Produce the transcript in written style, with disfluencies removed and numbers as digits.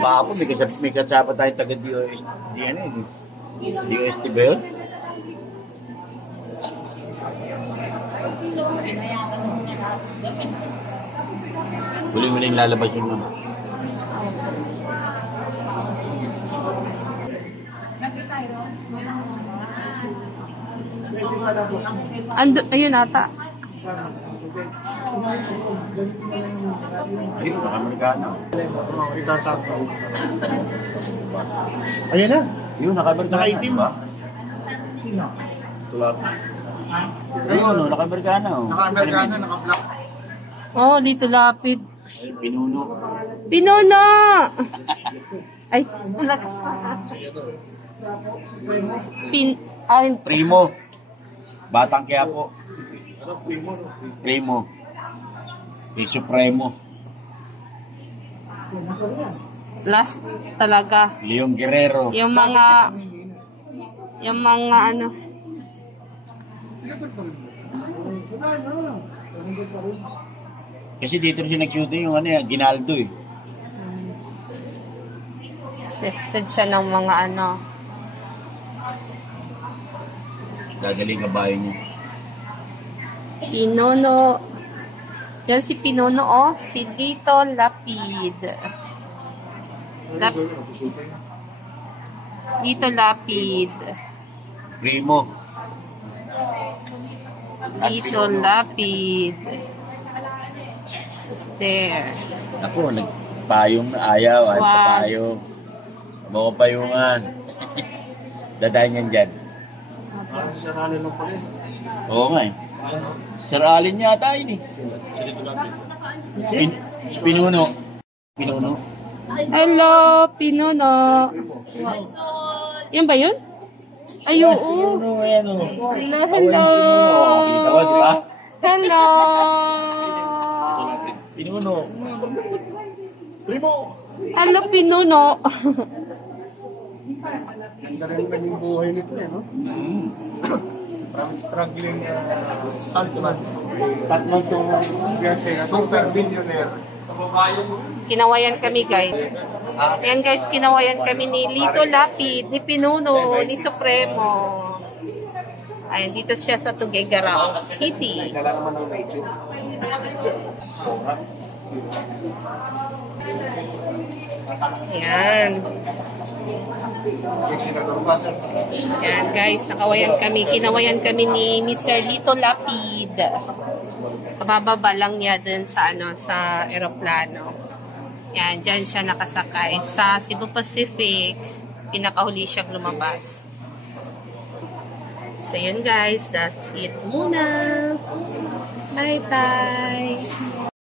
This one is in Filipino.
Baka po, may kasama tayo taga-DOST. DOST ba yun? Huling-huling lalabas yun naman. Ayun ata. Ayun, naka-Amerikano. Ayan na. Yun, naka-Amerikano. Naka-itim. Sino? Tulad. Ayun, naka-Amerikano. Naka-Amerikano, naka-black. Oh, Lito Lapid. Ay, pinuno. Pinuno! Ay, Primo. Batang Quiapo. Primo. Yung Supremo. last talaga. Leon Guerrero. Yung mga ano. Kasi dito siya nag-shooting yung ano yan, Ginaldo eh. Assisted siya ng mga ano. Dadaling kabayo niya. Pinuno. Yan si Pinuno, oh. Si Lito Lapid. Lito Lapid. Primo. Lito Lapid. Esther. Ako, nagpayong na ayaw. Ay, Wag. papayong. Mga payungan. Dadaan yan dyan. Sir Allen lang pala. Oo nga eh. Sir Allen yata yun eh. Pinuno. Pinuno. Hello, Pinuno. Yan ba yun? Ay, oo. Pinuno, ayan o. Hello, hello. Kita ko, di ba? Hello. Pinuno. Primo! Hello, Pinuno. Ganda rin yung buhay nito eh, no? Parang struggling stuntman. Tatlong itong fiancé na super billionaire. Kinawayan kami, guys. Ayan, guys, kinawayan kami ni Lito Lapid, ni Pinuno, ni Supremo. Ayan, dito siya sa Tuguegarao City. Dala naman ng medyo. Ayan. Ayan, guys, nakawayan kami. Kinawayan kami ni Mr. Lito Lapid. Kabababa lang niya dun sa, ano, sa aeroplano. Ayan, dyan siya nakasakay. Sa Cebu Pacific, pinakahuli siyang lumabas. So, yun guys, that's it muna. Bye-bye!